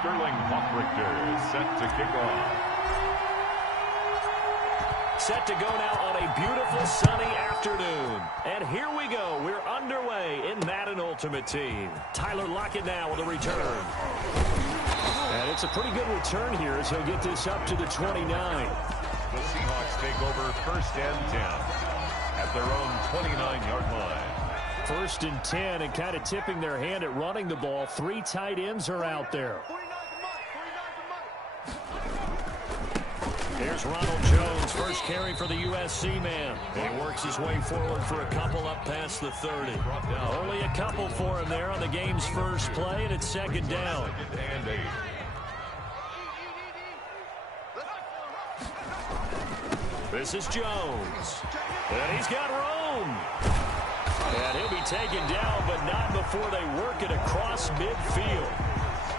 Sterling Hawkrichter set to kick off. Set to go now on a beautiful sunny afternoon. And here we go. We're underway in Madden Ultimate Team. Tyler Lockett now with a return. And it's a pretty good return here as he'll get this up to the 29. The Seahawks take over 1st and 10 at their own 29-yard line. 1st and 10, and kind of tipping their hand at running the ball. 3 tight ends are out there. Here's Ronald Jones, first carry for the USC man. And he works his way forward for a couple up past the 30. Only a couple for him there on the game's first play, and it's 2nd down. 2nd and 8. This is Jones. And he's got room. And he'll be taken down, but not before they work it across midfield.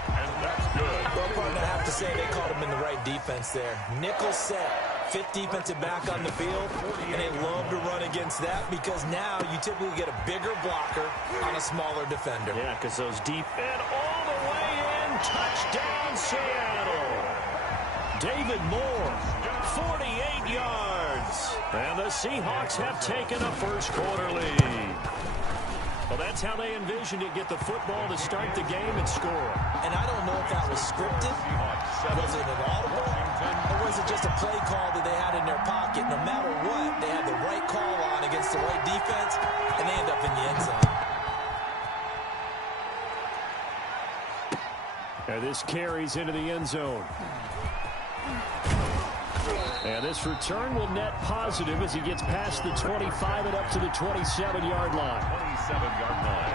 And that's good. Well, partner, I have to say they called him in the right defense there. Nickel set, 5th defensive back on the field, and they love to run against that because now you typically get a bigger blocker on a smaller defender. Yeah, because those deep and all the way in, touchdown Seattle. David Moore, 48 yards. And the Seahawks have taken a first-quarter lead. Well, that's how they envisioned it, get the football to start the game and score. And I don't know if that was scripted, was it an audible, or was it just a play call that they had in their pocket? No matter what, they had the right call on against the right defense, and they end up in the end zone. And this carries into the end zone. And this return will net positive as he gets past the 25 and up to the 27-yard line. 27-yard line.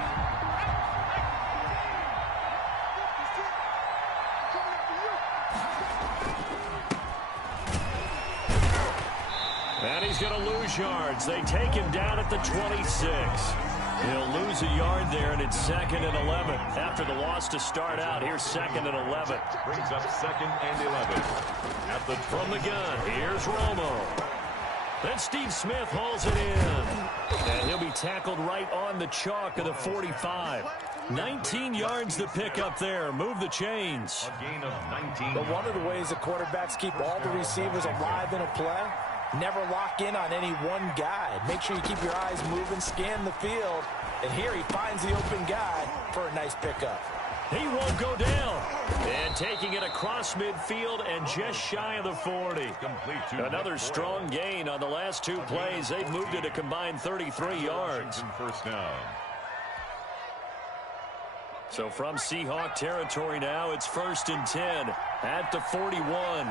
And he's going to lose yards. They take him down at the 26. He'll lose a yard there, and it's 2nd and 11. After the loss to start out, here's 2nd and 11. Brings up 2nd and 11. From the gun, here's Romo. Then Steve Smith hauls it in. And he'll be tackled right on the chalk of the 45. 19 yards to pick up there. Move the chains. A gain of 19. But one of the ways the quarterbacks keep all the receivers alive in a play, never lock in on any one guy. Make sure you keep your eyes moving, scan the field. And here he finds the open guy for a nice pickup. He won't go down. And taking it across midfield and just shy of the 40. Another strong gain on the last 2 plays. They've moved it a combined 33 yards. First down. So from Seahawk territory now, it's 1st and 10 at the 41.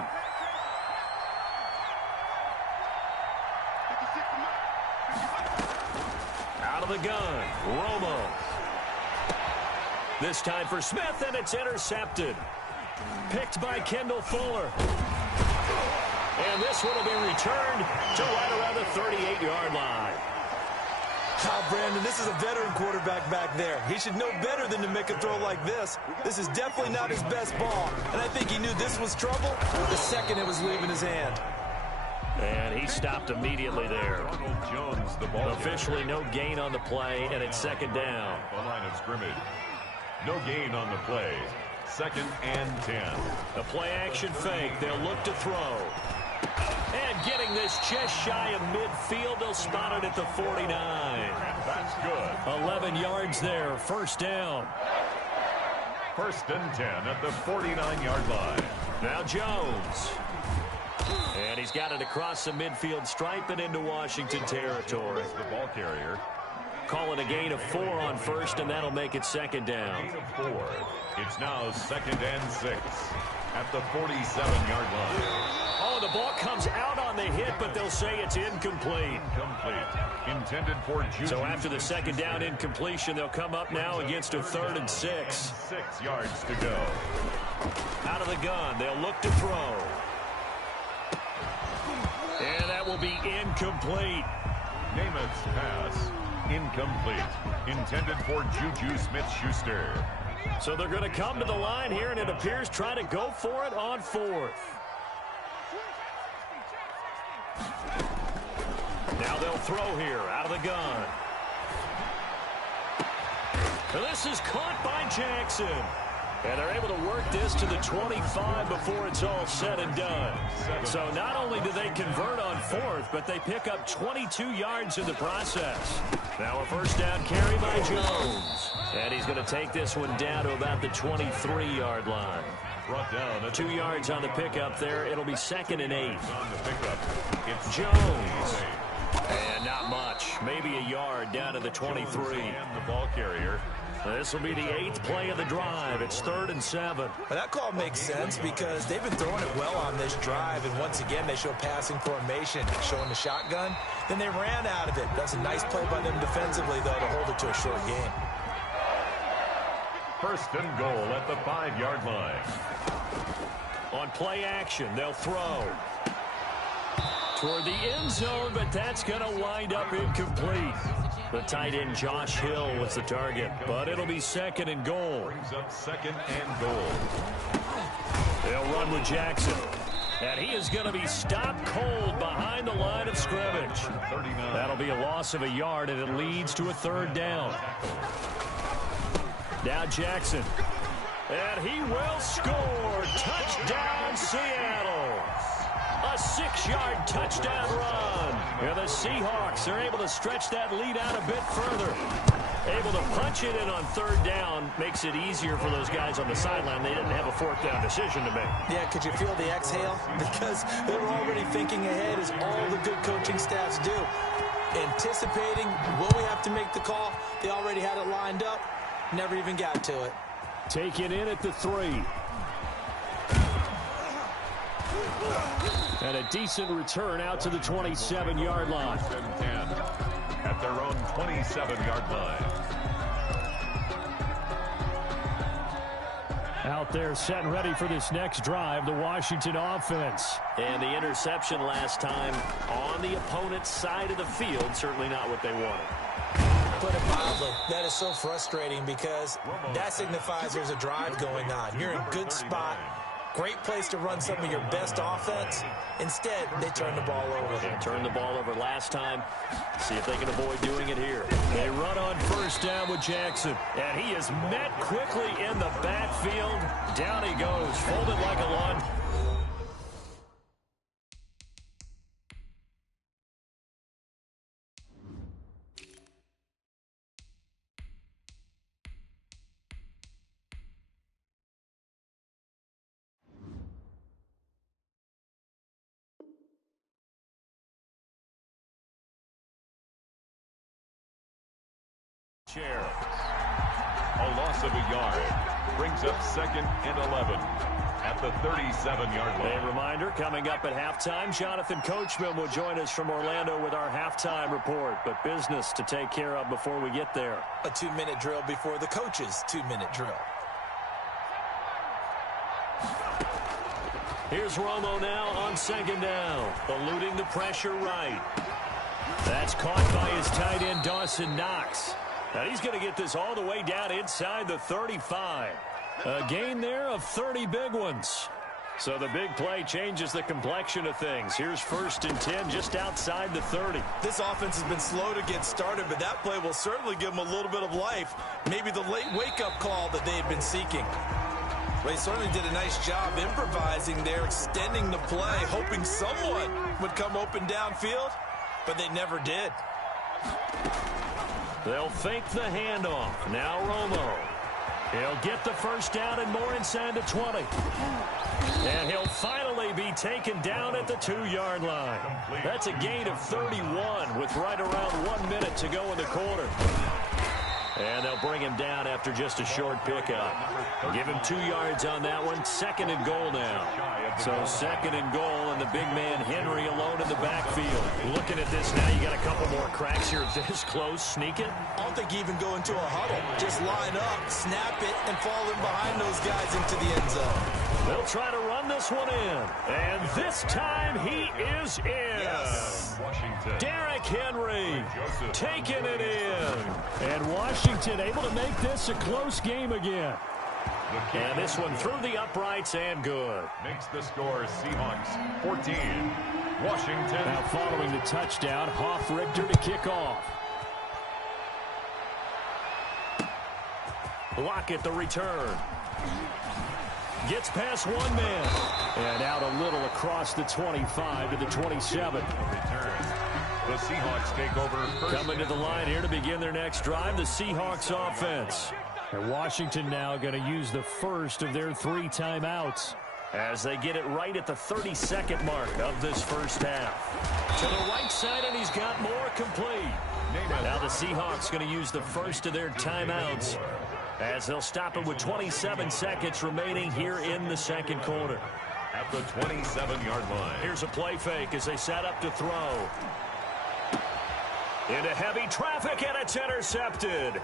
Out of the gun, Romo. This time for Smith, and it's intercepted. Picked by Kendall Fuller. And this one will be returned to right around the 38-yard line. Brandon, this is a veteran quarterback back there. He should know better than to make a throw like this. This is definitely not his best ball, and I think he knew this was trouble the second it was leaving his hand. And he stopped immediately there. Ronald Jones, the ball Officially no gain on the play, and it's 2nd down. The line of scrimmage. No gain on the play. 2nd and 10. A play action fake. They'll look to throw. And getting this just shy of midfield, they'll spot it at the 49. That's good. 11 yards there. 1st down. 1st and 10 at the 49-yard line. Now Jones. And he's got it across the midfield stripe and into Washington territory. The ball carrier. Call it a gain of 4 on 1st, and that'll make it 2nd down. Gain of 4. It's now 2nd and 6 at the 47-yard line. Oh, the ball comes out on the hit, but they'll say it's incomplete. Incomplete. Intended for Juju. So after the 2nd down incompletion, they'll come up now against a 3rd and 6. 6 yards to go. Out of the gun, they'll look to throw. And that will be incomplete. Namath's pass. Incomplete. Intended for Juju Smith-Schuster. So they're going to come to the line here, and it appears try to go for it on 4th. Now they'll throw here out of the gun. And this is caught by Jackson. And they're able to work this to the 25 before it's all said and done. So not only do they convert on fourth, but they pick up 22 yards in the process. Now a first down carry by Jones. And he's going to take this one down to about the 23-yard line. Brought down 2 yards on the pickup there. It'll be 2nd and 8. On the pickup, it's Jones. And not much. Maybe a yard down to the 23. And the ball carrier. This will be the 8th play of the drive. It's 3rd and 7. Well, that call makes sense because they've been throwing it well on this drive, and once again, they show passing formation, showing the shotgun. Then they ran out of it. That's a nice play by them defensively, though, to hold it to a short game. First and goal at the 5-yard line. On play action, they'll throw toward the end zone, but that's going to wind up incomplete. The tight end Josh Hill was the target, but it'll be 2nd and goal. Brings up 2nd and goal. They'll run with Jackson. And he is going to be stopped cold behind the line of scrimmage. 39. That'll be a loss of a yard, and it leads to a 3rd down. Now Jackson. And he will score. Touchdown, Seattle. A 6-yard touchdown run. And the Seahawks are able to stretch that lead out a bit further. Able to punch it in on 3rd down. Makes it easier for those guys on the sideline. They didn't have a 4th down decision to make. Yeah, could you feel the exhale? Because they were already thinking ahead, as all the good coaching staffs do. Anticipating, will we have to make the call? They already had it lined up. Never even got to it. Taken in at the 3. And a decent return out to the 27-yard line. 1st and 10 at their own 27-yard line. Out there set and ready for this next drive, the Washington offense. And the interception last time on the opponent's side of the field, certainly not what they wanted. Put it mildly, that is so frustrating because that signifies there's a drive going on. You're in a good spot. Great place to run some of your best offense. Instead, they turn the ball over. They turned the ball over last time. See if they can avoid doing it here. They run on 1st down with Jackson. And he is met quickly in the backfield. Down he goes, folded like a lawn. A loss of a yard brings up 2nd and 11 at the 37-yard line. A reminder, coming up at halftime, Jonathan Coachman will join us from Orlando with our halftime report. But business to take care of before we get there. A 2-minute drill before the coach's 2-minute drill. Here's Romo now on 2nd down, eluding the pressure right. That's caught by his tight end Dawson Knox. And he's going to get this all the way down inside the 35. A gain there of 30 big ones. So the big play changes the complexion of things. Here's 1st and 10 just outside the 30. This offense has been slow to get started, but that play will certainly give them a little bit of life. Maybe the late wake-up call that they had been seeking. They certainly did a nice job improvising there, extending the play, hoping someone would come open downfield, but they never did. They'll fake the handoff. Now Romo. He'll get the 1st down and more inside the 20. And he'll finally be taken down at the 2-yard line. That's a gain of 31 with right around 1 minute to go in the quarter. And they'll bring him down after just a short pickup. Give him 2 yards on that one. 2nd and goal now. So 2nd and goal, and the big man Henry alone in the backfield. Looking at this now, you got a couple more cracks here. This close, sneak it. I don't think you even go into a huddle. Just line up, snap it, and fall in behind those guys into the end zone. They'll try to run this one in. And this time he is in. Yes. Washington. Derrick Henry taking it in. And Washington able to make this a close game again. And this one through the uprights and good. Makes the score Seahawks 14. Washington. Now following the touchdown, Hoff-Richter to kick off. Lockett the return. Gets past one man. And out a little across the 25 to the 27. Return. The Seahawks take over first. Coming to the line here to begin their next drive, the Seahawks offense. And Washington now going to use the first of their 3 timeouts as they get it right at the 32nd mark of this first half. To the right side, and he's got more complete. Now the Seahawks going to use the first of their timeouts as they'll stop it with 27 seconds remaining here in the second quarter. At the 27-yard line. Here's a play fake as they set up to throw. Into heavy traffic, and it's intercepted.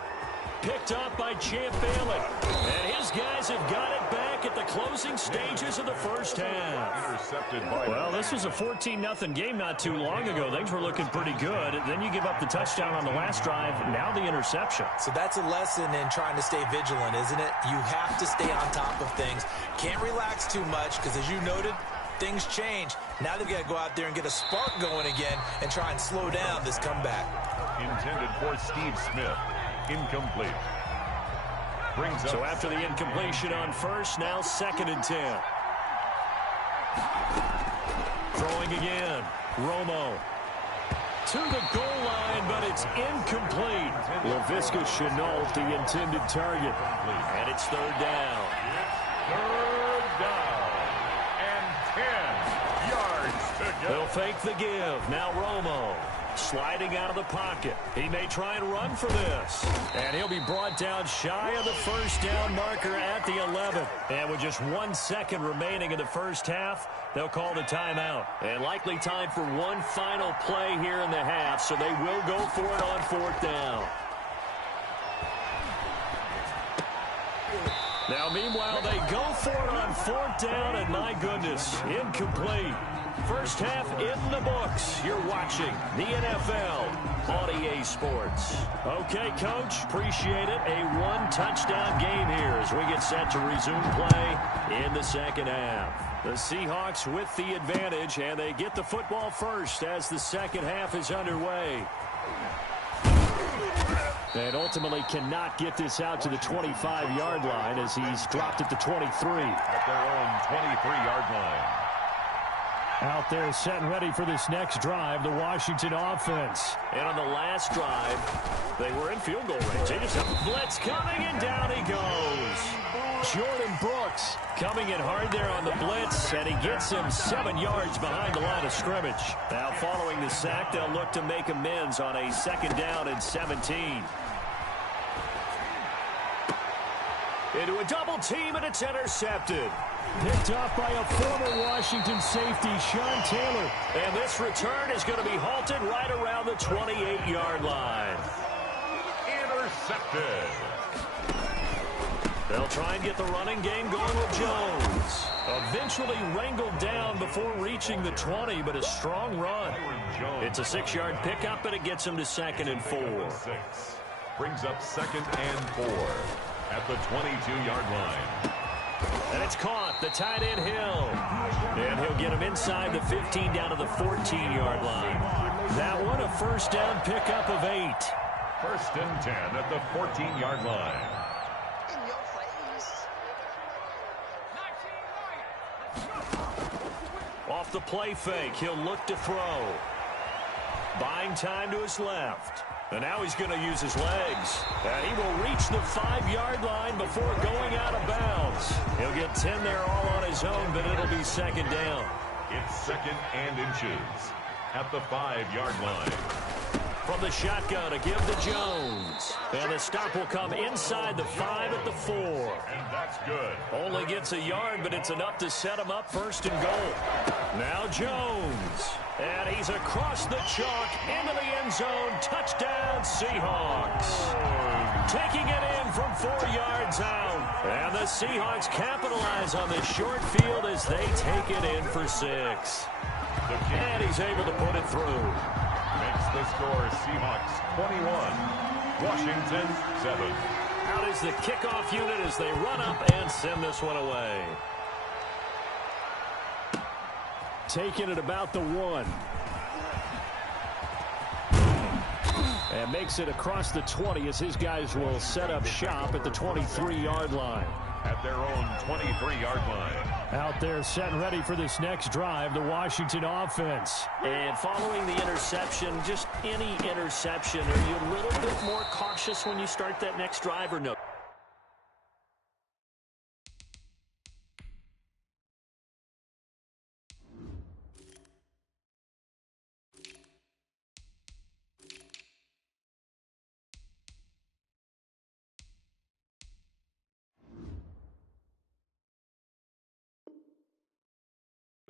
Picked up by Champ Bailey. And his guys have got it back at the closing stages of the first half. Intercepted by... Well, this was a 14-0 game not too long ago. Things were looking pretty good. Then you give up the touchdown on the last drive. Now the interception. So that's a lesson in trying to stay vigilant, isn't it? You have to stay on top of things. Can't relax too much because, as you noted, things change. Now they've got to go out there and get a spark going again and try and slow down this comeback. Intended for Steve Smith. Incomplete. Brings up so after the incompletion on first, now 2nd and 10. Throwing again. Romo. To the goal line, but it's incomplete. Laviska Shenault, the intended target. And it's 3rd down. Third down. And 10 yards to go. They'll fake the give. Now Romo. Sliding out of the pocket. He may try and run for this. And he'll be brought down shy of the first down marker at the 11. And with just 1 second remaining in the first half, they'll call the timeout. And likely time for one final play here in the half, so they will go for it on 4th down. Now, meanwhile, they go for it on 4th down, and my goodness, incomplete. First half in the books. You're watching the NFL on EA Sports. Okay, Coach, appreciate it. A 1-touchdown game here as we get set to resume play in the second half. The Seahawks with the advantage, and they get the football first as the second half is underway. And ultimately cannot get this out to the 25-yard line as he's dropped at the 23. At their own 23-yard line. Out there set and ready for this next drive, the Washington offense. And on the last drive, they were in field goal range. They just have a blitz coming, and down he goes. Jordan Brooks coming in hard there on the blitz, and he gets him 7 yards behind the line of scrimmage. Now following the sack, they'll look to make amends on a 2nd down and 17. Into a double team, and it's intercepted. Picked off by a former Washington safety, Sean Taylor. And this return is going to be halted right around the 28-yard line. Intercepted. They'll try and get the running game going with Jones. Eventually wrangled down before reaching the 20, but a strong run. It's a 6-yard pickup, and it gets him to 2nd and 4. Brings up 2nd and 4 at the 22-yard line. And it's caught. The tight end Hill. And he'll get him inside the 15 down to the 14-yard line. That one a first down pickup of 8. 1st and 10 at the 14-yard line. In your face. Off the play fake, he'll look to throw. Buying time to his left. And now he's going to use his legs. And he will reach the 5-yard line before going out of bounds. He'll get 10 there all on his own, but it'll be 2nd down. It's 2nd and inches at the 5-yard line. From the shotgun to give to Jones. And the stop will come inside the 5 at the 4. And that's good. Only gets a yard, but it's enough to set him up 1st and goal. Now Jones. And he's across the chalk into the end zone. Touchdown, Seahawks. Taking it in from 4 yards out. And the Seahawks capitalize on this short field as they take it in for 6. And he's able to put it through. Makes the score Seahawks 21, Washington 7. Out is the kickoff unit as they run up and send this one away. Taking it about the 1. And makes it across the 20 as his guys will set up shop at the 23-yard line. at their own 23-yard line. Out there set and ready for this next drive, the Washington offense. And following the interception, just any interception, are you a little bit more cautious when you start that next drive or no?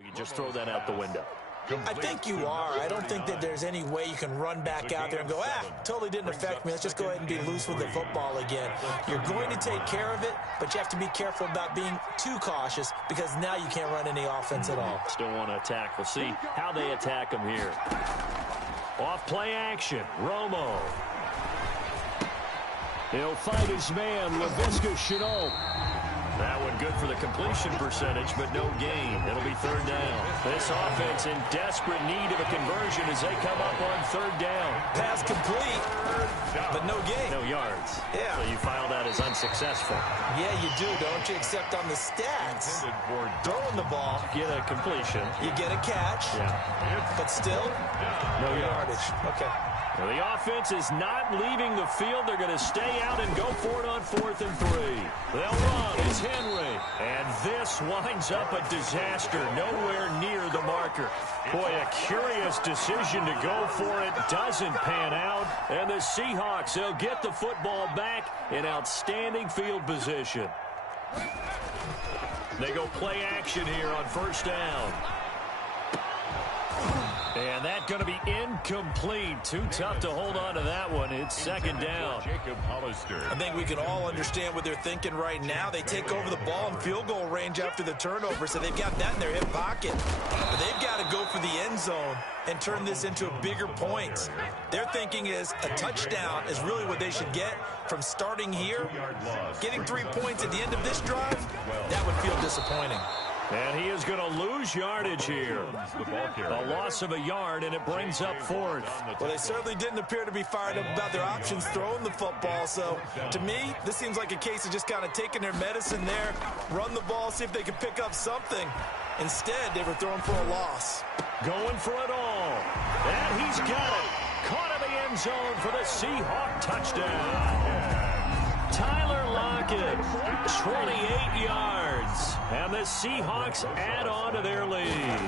You just throw that out the window. I think you are. I don't think that there's any way you can run back out there and go, totally didn't affect me. Let's just go ahead and be loose with the football again. You're going to take care of it, but you have to be careful about being too cautious because now you can't run any offense at all. Still want to attack. We'll see how they attack him here. Off play action. Romo. He'll find his man, LaVisca Chenault. That one good for the completion percentage, but no gain. It'll be third down. This offense in desperate need of a conversion as they come up on third down. Pass complete, but no gain. No yards. Yeah. So you file that as unsuccessful. Yeah, you do, don't you? Except on the stats. Throwing the ball. Get a completion. You get a catch. Yeah. But still, no yardage. Okay. Well, the offense is not leaving the field. They're going to stay out and go for it on 4th and 3. They'll run. It's Henry. And this winds up a disaster. Nowhere near the marker. Boy, a curious decision to go for it. Doesn't pan out. And the Seahawks, they'll get the football back in outstanding field position. They go play action here on first down. And that's going to be incomplete. Too tough to hold on to that one. It's second down. I think we can all understand what they're thinking right now. They take over the ball in field goal range after the turnover, so they've got that in their hip pocket. But they've got to go for the end zone and turn this into a bigger point. Their thinking is a touchdown is really what they should get from starting here. Getting 3 points at the end of this drive, that would feel disappointing. And he is going to lose yardage here. A loss of a yard, and it brings up 4th. Well, they certainly didn't appear to be fired up about their options throwing the football. So, to me, this seems like a case of just kind of taking their medicine there, run the ball, see if they can pick up something. Instead, they were throwing for a loss. Going for it all. And he's got it. Caught in the end zone for the Seahawk touchdown. Tyler Lockett, 28 yards. And the Seahawks add on to their lead.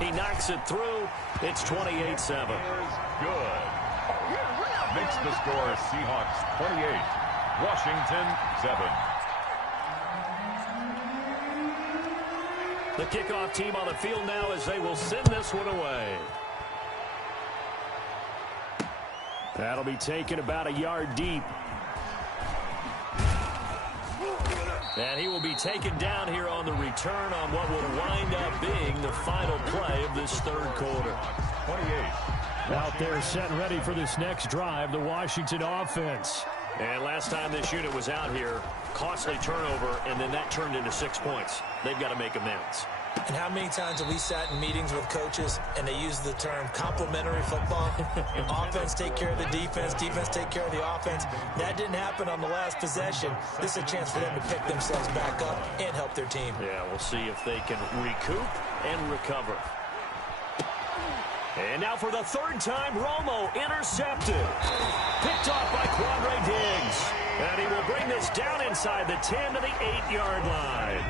He knocks it through. It's 28-7. Good. Makes the score Seahawks 28, Washington 7. The kickoff team on the field now as they will send this one away. That'll be taken about a yard deep. And he will be taken down here on the return on what will wind up being the final play of this third quarter. 28. Out there set and ready for this next drive, the Washington offense. And last time this unit was out here, costly turnover, and then that turned into 6 points. They've got to make amends. And how many times have we sat in meetings with coaches and they use the term complementary football? Offense take care of the defense, defense take care of the offense. That didn't happen on the last possession. This is a chance for them to pick themselves back up and help their team. Yeah, we'll see if they can recoup and recover. And now for the third time, Romo intercepted. Picked off by Quandre Diggs. And he will bring this down inside the 10 to the 8-yard line.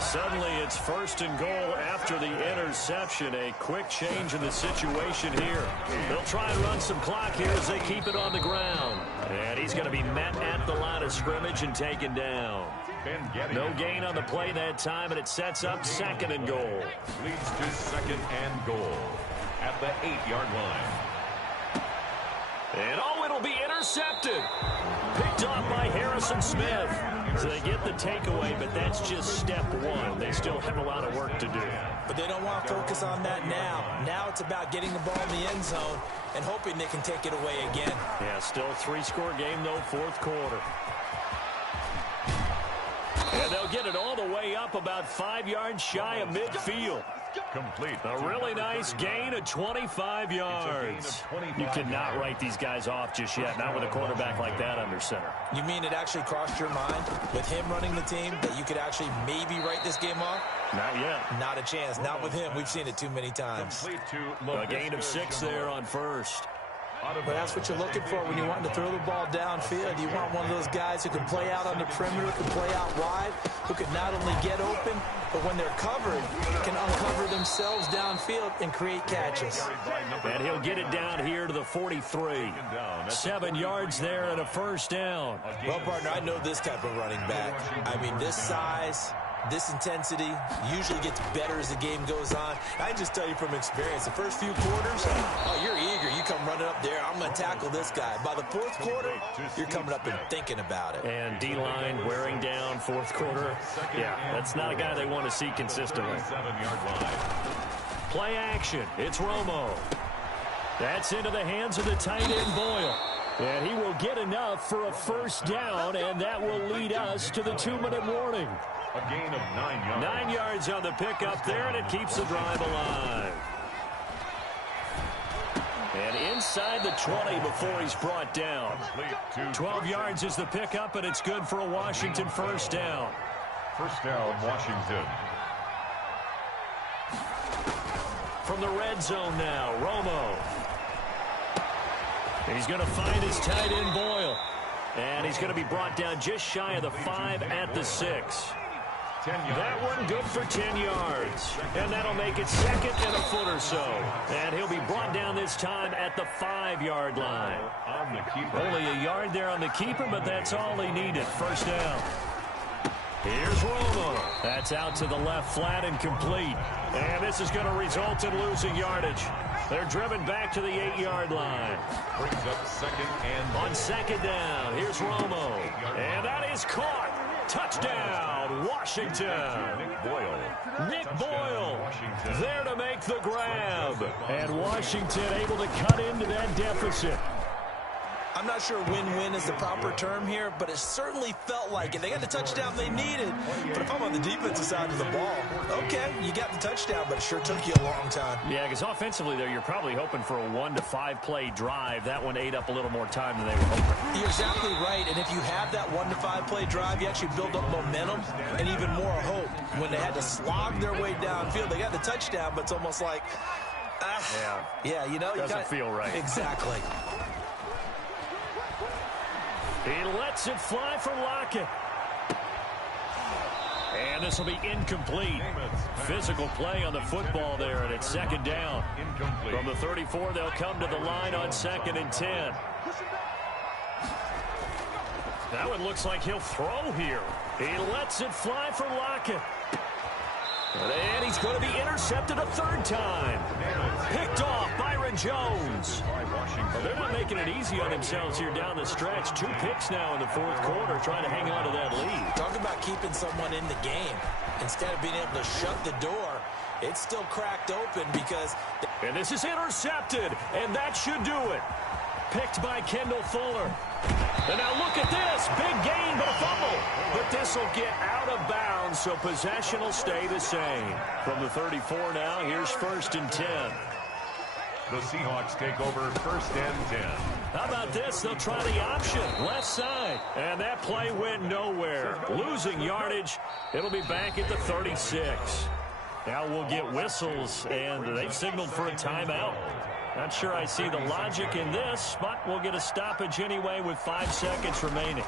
Suddenly it's 1st and goal after the interception. A quick change in the situation here. They'll try and run some clock here as they keep it on the ground. And he's going to be met at the line of scrimmage and taken down. No gain on the play that time, and it sets up 2nd and goal. Leads to 2nd and goal at the 8-yard line. And it'll be intercepted. Picked off by Harrison Smith. So they get the takeaway, but that's just step one. They still have a lot of work to do. But they don't want to focus on that now. Now it's about getting the ball in the end zone and hoping they can take it away again. Yeah, still 3-score game, though, 4th quarter. And they'll get it all the way up about 5 yards shy of midfield. Complete. A really nice gain of 25 yards. You cannot write these guys off just yet, not with a quarterback like that under center. You mean it actually crossed your mind with him running the team that you could actually maybe write this game off? Not yet. Not a chance. Not with him. We've seen it too many times. A gain of 6 there on first. But that's what you're looking for when you're wanting to throw the ball downfield. You want one of those guys who can play out on the perimeter, can play out wide, who can not only get open, but when they're covered, can uncover themselves downfield and create catches. And he'll get it down here to the 43. 7 yards there and a first down. Well, partner, I know this type of running back. I mean, this size, this intensity usually gets better as the game goes on. I can just tell you from experience, the first few quarters, oh, you're eager. You come running up there, I'm going to tackle this guy. By the fourth quarter, you're coming up and thinking about it. And D-line wearing down fourth quarter. Yeah, that's not a guy they want to see consistently. Play action. It's Romo. That's into the hands of the tight end Boyle. And he will get enough for a first down, and that will lead us to the 2-minute warning. A gain of 9 yards. 9 yards on the pickup there, and it keeps the drive alive. And inside the 20 before he's brought down. 12 yards is the pickup, and it's good for a Washington first down. First down, Washington. From the red zone now, Romo. And he's going to find his tight end Boyle. And he's going to be brought down just shy of the 5 at the 6. That one good for 10 yards. And that'll make it second and a foot or so. And he'll be brought down this time at the 5-yard line. Only a yard there on the keeper, but that's all he needed. First down. Here's Romo. That's out to the left flat and complete. And this is going to result in losing yardage. They're driven back to the 8-yard line. Brings up second and... On second down, here's Romo. And that is caught. Touchdown, Washington. Nick Boyle there to make the grab. And Washington able to cut into that deficit. I'm not sure win-win is the proper term here, but it certainly felt like it. They got the touchdown they needed. But if I'm on the defensive side of the ball, okay, you got the touchdown, but it sure took you a long time. Yeah, because offensively there, you're probably hoping for a 1 to 5 play drive. That one ate up a little more time than they were hoping. You're exactly right, and if you have that 1 to 5 play drive, you actually build up momentum and even more hope. When they had to slog their way downfield, they got the touchdown, but it's almost like, yeah, you know. Doesn't feel right. Exactly. He lets it fly for Lockett. And this will be incomplete. Physical play on the football there, and it's second down. From the 34, they'll come to the line on 2nd and 10. That one looks like he'll throw here. He lets it fly for Lockett. And he's going to be intercepted a 3rd time. Picked off Byron Jones. Well, they're not making it easy on themselves here down the stretch. 2 picks now in the 4th quarter, trying to hang on to that lead. Talk about keeping someone in the game. Instead of being able to shut the door, it's still cracked open because... And this is intercepted, and that should do it. Picked by Kendall Fuller. And now look at this. Big gain, but a fumble. But this will get out of bounds, so possession will stay the same. From the 34 now, here's 1st and 10. The Seahawks take over 1st and 10. How about this? They'll try the option, left side. And that play went nowhere. Losing yardage. It'll be back at the 36. Now we'll get whistles, and they've signaled for a timeout. Not sure I see the logic in this, but we'll get a stoppage anyway with 5 seconds remaining.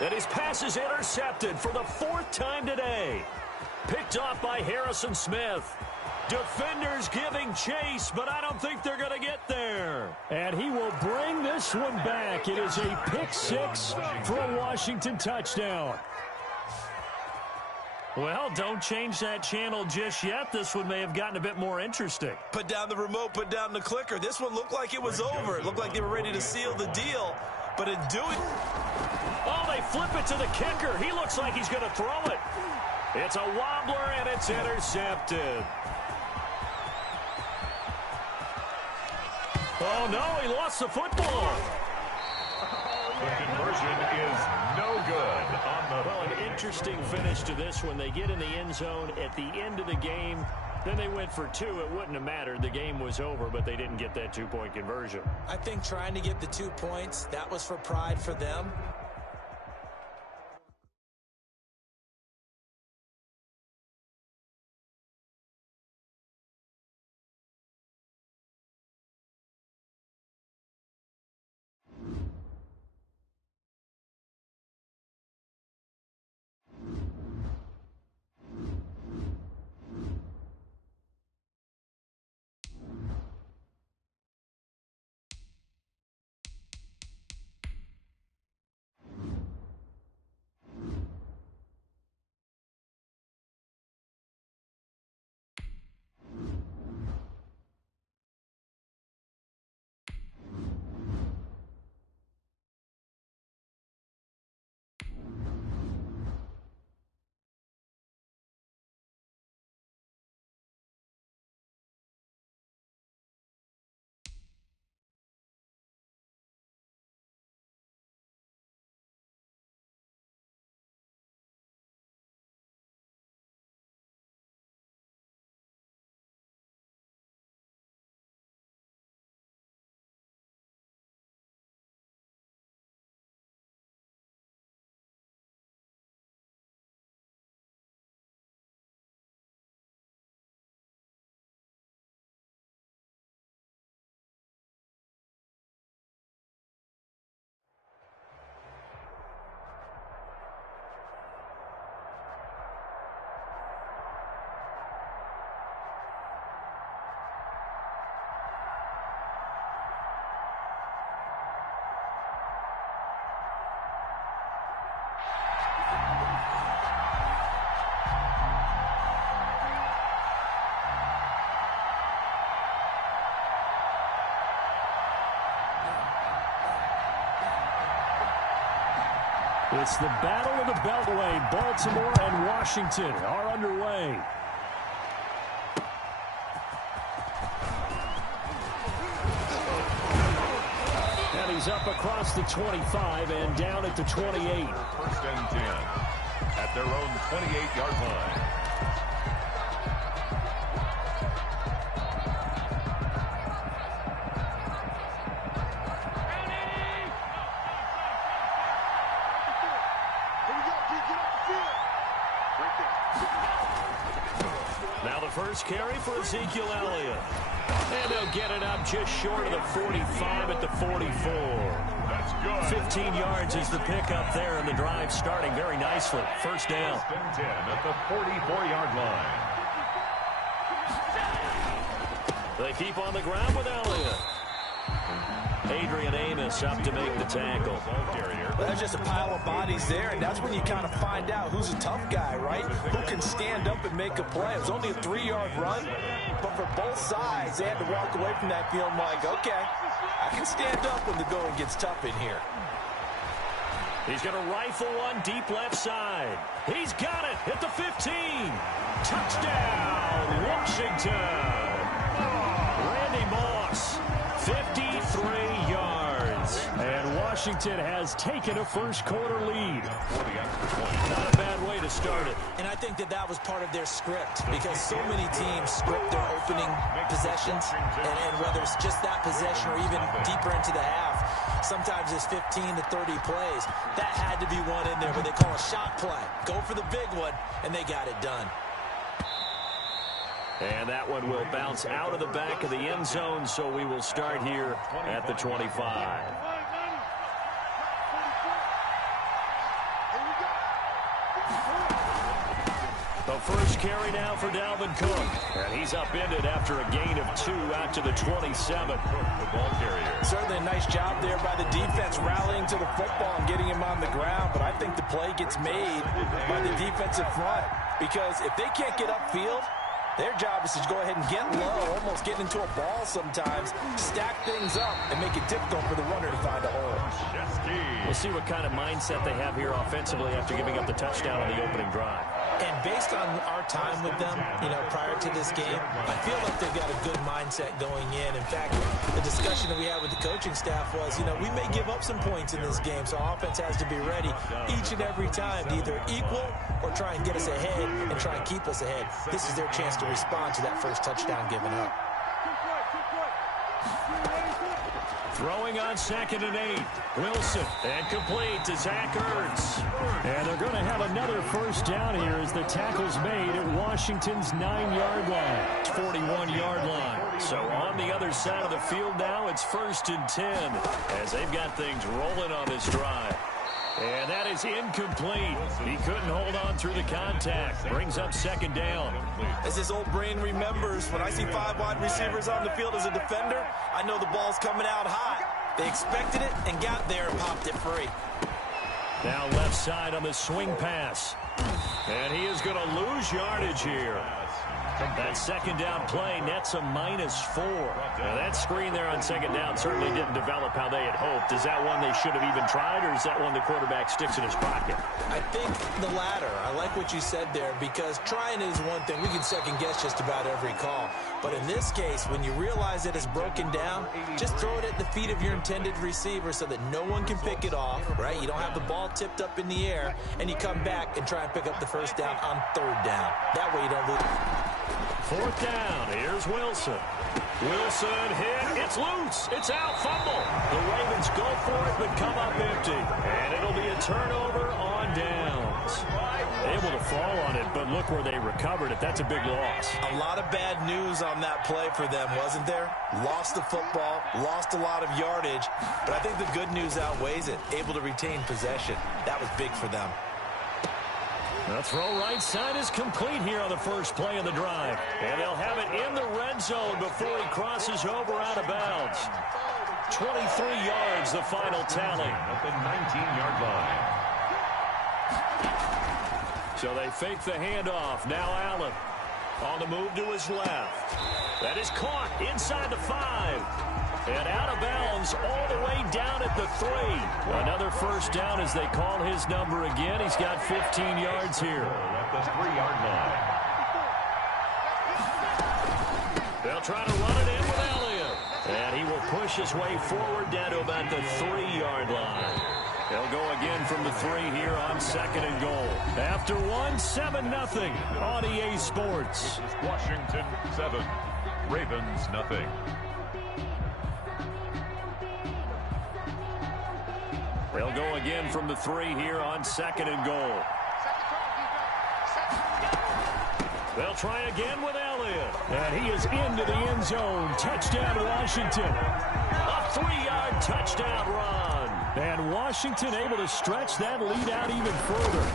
And his pass is intercepted for the 4th time today. Picked off by Harrison Smith. Defenders giving chase, but I don't think they're going to get there. And he will bring this one back. It is a pick 6 for a Washington touchdown. Well, don't change that channel just yet. This one may have gotten a bit more interesting. Put down the remote, put down the clicker. This one looked like it was over. It looked like they were ready to seal the deal. But in doing... Oh, they flip it to the kicker. He looks like he's going to throw it. It's a wobbler, and it's intercepted. Oh, no, he lost the football. The conversion is no good on the... Well, an interesting finish to this when they get in the end zone at the end of the game. Then they went for two. It wouldn't have mattered. The game was over, but they didn't get that two-point conversion. I think trying to get the 2 points, that was for pride for them. It's the Battle of the Beltway. Baltimore and Washington are underway. And he's up across the 25 and down at the 28. First and 10 at their own 28-yard line. Now the first carry for Ezekiel Elliott. And they'll get it up just short of the 45 at the 44. That's good. 15 yards is the pickup there, and the drive starting very nicely. First down. First and 10 at the 44-yard line. They keep on the ground with Elliott. Adrian Amos up to make the tackle. Well, that's just a pile of bodies there, and that's when you kind of find out who's a tough guy, right? Who can stand up and make a play. It was only a 3-yard run, but for both sides, they had to walk away from that feeling like, okay, I can stand up when the going gets tough in here. He's going to rifle one deep left side. He's got it at the 15. Touchdown, Washington. Randy Moss, 53 yards. And Washington has taken a first-quarter lead. Not a bad way to start it. And I think that was part of their script, because so many teams script their opening possessions, and whether it's just that possession or even deeper into the half, sometimes it's 15 to 30 plays. That had to be one in there where they call a shot play. Go for the big one, and they got it done. And that one will bounce out of the back of the end zone, so we will start here at the 25. The first carry now for Dalvin Cook. And he's upended after a gain of 2 out to the 27. The ball carrier. Certainly a nice job there by the defense rallying to the football and getting him on the ground, but I think the play gets made by the defensive front, because if they can't get upfield, their job is to go ahead and get low, almost get into a ball sometimes, stack things up, and make it difficult for the runner to find a hole. We'll see what kind of mindset they have here offensively after giving up the touchdown on the opening drive. And based on our time with them, prior to this game, I feel like they've got a good mindset going in. In fact, the discussion that we had with the coaching staff was, we may give up some points in this game, so our offense has to be ready each and every time to either equal or try and get us ahead and try and keep us ahead. This is their chance to respond to that first touchdown given up. Throwing on 2nd and 8. Wilson, and complete to Zach Ertz. And they're going to have another first down here as the tackle's made at Washington's 9-yard line. 41-yard line. So on the other side of the field now, it's 1st and 10 as they've got things rolling on this drive. And that is incomplete. He couldn't hold on through the contact. Brings up 2nd down. As his old brain remembers, when I see 5 wide receivers on the field as a defender, I know the ball's coming out hot. They expected it and got there and popped it free. Now left side on the swing pass. And he is going to lose yardage here. That 2nd down play nets a -4. Now that screen there on 2nd down certainly didn't develop how they had hoped. Is that one they should have even tried, or is that one the quarterback sticks in his pocket? I think the latter. I like what you said there, because trying is one thing. We can second guess just about every call. But in this case, when you realize that it's broken down, just throw it at the feet of your intended receiver so that no one can pick it off, right? You don't have the ball tipped up in the air, and you come back and try and pick up the first down on 3rd down. That way you don't lose. 4th down. Here's Wilson. Wilson hit. It's loose. It's out. Fumble. The Ravens go for it, but come up empty. And it'll be a turnover on downs. Able to fall on it, but look where they recovered it. That's a big loss. A lot of bad news on that play for them, wasn't there? Lost the football, lost a lot of yardage, but I think the good news outweighs it. Able to retain possession. That was big for them. The throw right side is complete here on the first play of the drive. And they'll have it in the red zone before he crosses over out of bounds. 23 yards, the final tally. At the 19-yard line. So they fake the handoff. Now Allen on the move to his left. That is caught inside the 5. And out of bounds all the way down at the 3. Another first down as they call his number again. He's got 15 yards here. At the 3-yard line. They'll try to run it in with Elliott. And he will push his way forward down to about the 3-yard line. They'll go again from the 3 here on 2nd and goal. After 7-0 on EA Sports. Washington 7, Ravens nothing. They'll go again from the 3 here on 2nd and goal. They'll try again with Elliott. And he is into the end zone. Touchdown, Washington. A 3-yard touchdown run. And Washington able to stretch that lead out even further.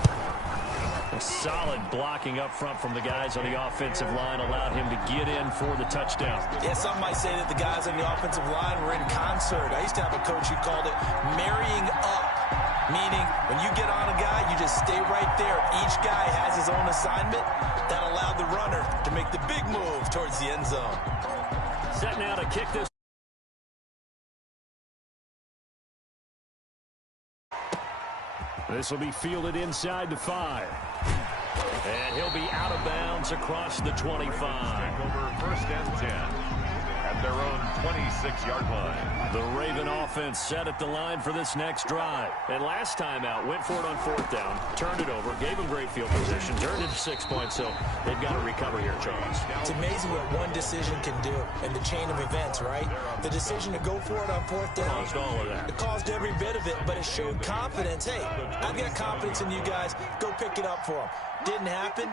A solid blocking up front from the guys on the offensive line allowed him to get in for the touchdown. Yeah, some might say that the guys on the offensive line were in concert. I used to have a coach who called it marrying up, meaning when you get on a guy, you just stay right there. Each guy has his own assignment. That allowed the runner to make the big move towards the end zone. Set now to kick this. This will be fielded inside the 5. And he'll be out of bounds across the 25. Over 1st and 10 at their own 26-yard line. The Raven offense set at the line for this next drive. And last time out, went for it on 4th down, turned it over, gave him great field position, turned it to 6 points, so they've got to recover here, Charles. It's amazing what one decision can do in the chain of events, right? The decision to go for it on 4th down. Caused all of that. It caused every bit of it, but it showed confidence. Hey, I've got confidence in you guys. Go pick it up for them. Didn't happen.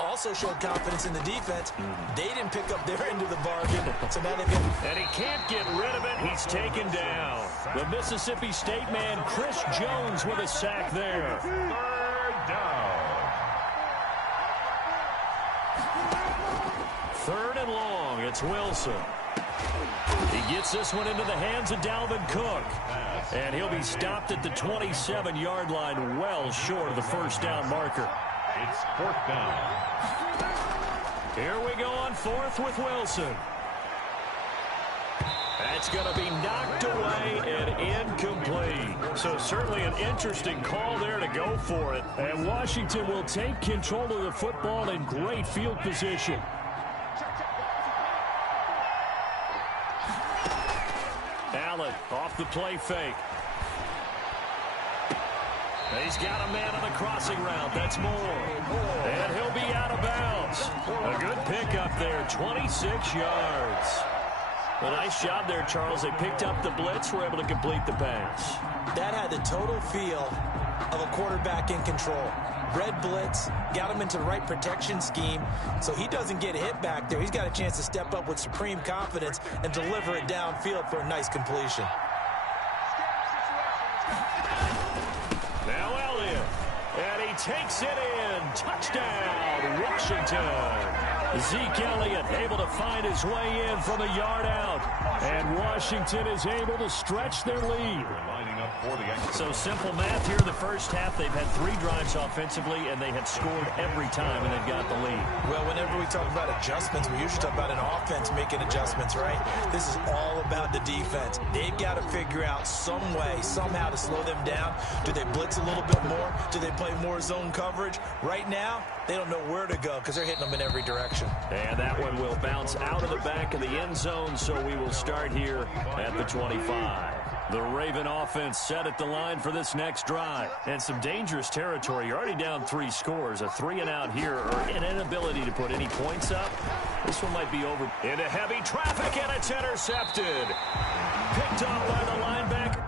Also showed confidence in the defense. They didn't pick up their end of the bargain. So now they've got... And he can't get rid of it. He's taken down. The Mississippi State man, Chris Jones, with a sack there. 3rd down. 3rd and long. It's Wilson. He gets this one into the hands of Dalvin Cook. And he'll be stopped at the 27-yard line, well short of the first down marker. It's 4th down. Here we go on 4th with Wilson. That's going to be knocked away and incomplete. So certainly an interesting call there to go for it. And Washington will take control of the football in great field position. Allen off the play fake. He's got a man on the crossing route. That's Moore. And he'll be out of bounds. A good pickup there, 26 yards. A nice job there, Charles. They picked up the blitz, were able to complete the pass. That had the total feel of a quarterback in control. Red blitz, got him into the right protection scheme, so he doesn't get hit back there. He's got a chance to step up with supreme confidence and deliver it downfield for a nice completion. Now Elliott, and he takes it in. Touchdown, Washington. Zeke Elliott able to find his way in from a yard out. And Washington is able to stretch their lead. So simple math here in the first half. They've had 3 drives offensively, and they have scored every time, and they've got the lead. Well, whenever we talk about adjustments, we usually talk about an offense making adjustments, right? This is all about the defense. They've got to figure out some way, somehow to slow them down. Do they blitz a little bit more? Do they play more zone coverage? Right now, they don't know where to go because they're hitting them in every direction. And that one will bounce out of the back of the end zone, so we will start here at the 25. The Raven offense set at the line for this next drive. And some dangerous territory. You're already down 3 scores. A 3-and-out here, or an inability to put any points up. This one might be over. Into heavy traffic, and it's intercepted. Picked off by the linebacker.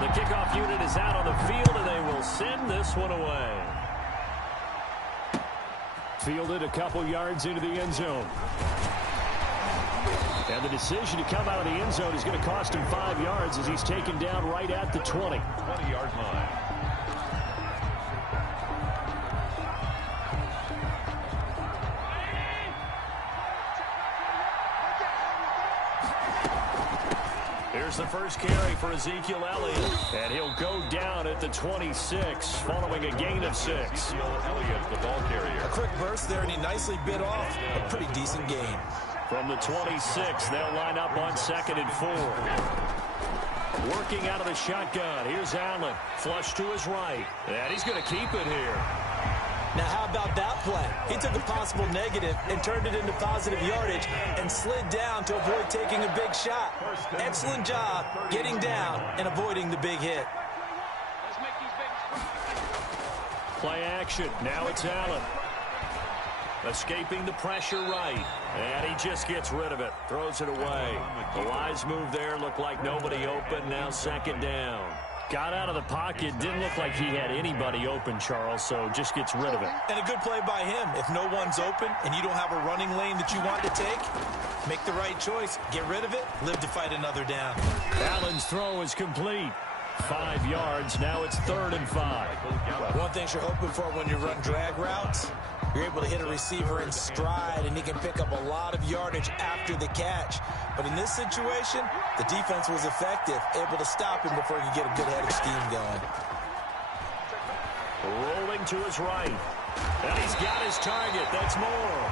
The kickoff unit is out on the field, and they will send this one away. Fielded a couple yards into the end zone. And the decision to come out of the end zone is going to cost him 5 yards as he's taken down right at the 20. 20-yard line. There's the first carry for Ezekiel Elliott. And he'll go down at the 26 following a gain of 6. Ezekiel Elliott, the ball carrier. A quick burst there, and he nicely bit off a pretty decent gain. From the 26, they'll line up on 2nd and 4. Working out of the shotgun. Here's Allen. Flush to his right. And he's going to keep it here. Now, how about that play? He took a possible negative and turned it into positive yardage and slid down to avoid taking a big shot. Excellent job getting down and avoiding the big hit. Play action. Now it's Allen. Escaping the pressure right. And he just gets rid of it. Throws it away. The wise move there. Looked like nobody open. Now 2nd down. Got out of the pocket. Didn't look like he had anybody open, Charles, so just gets rid of it. And a good play by him. If no one's open and you don't have a running lane that you want to take, make the right choice. Get rid of it. Live to fight another down. Allen's throw is complete. 5 yards. Now it's 3rd and 5. One thing you're hoping for when you run drag routes, you're able to hit a receiver in stride, and he can pick up a lot of yardage after the catch. But in this situation, the defense was effective, able to stop him before he could get a good head of steam going. Rolling to his right. And he's got his target. That's Moore.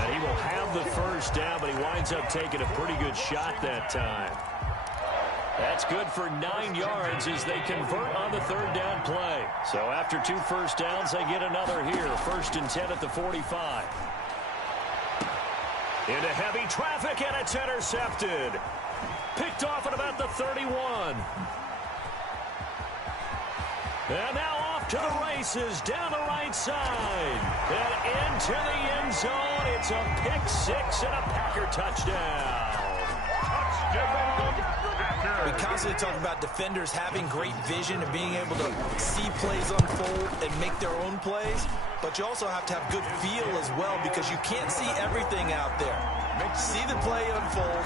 And he will have the first down, but he winds up taking a pretty good shot that time. That's good for 9 yards as they convert on the 3rd down play. So after 2 first downs, they get another here. 1st and 10 at the 45. Into heavy traffic, and it's intercepted. Picked off at about the 31. And now off to the races, down the right side. And into the end zone. It's a pick 6 and a Packer touchdown. We constantly talk about defenders having great vision and being able to see plays unfold and make their own plays, but you also have to have good feel as well because you can't see everything out there. See the play unfold,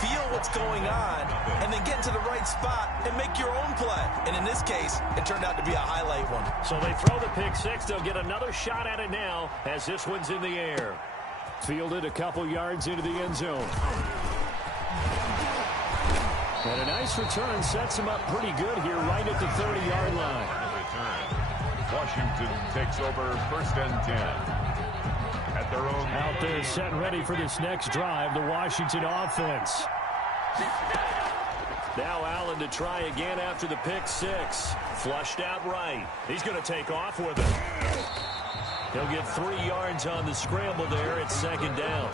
feel what's going on, and then get to the right spot and make your own play. And in this case, it turned out to be a highlight one. So they throw the pick 6. They'll get another shot at it now as this one's in the air. Fielded a couple yards into the end zone. And a nice return sets him up pretty good here right at the 30-yard line. Washington takes over 1st and 10. At their own. Out there set and ready for this next drive, the Washington offense. Now Allen to try again after the pick 6. Flushed out right. He's going to take off with it. He'll get 3 yards on the scramble there. It's 2nd down.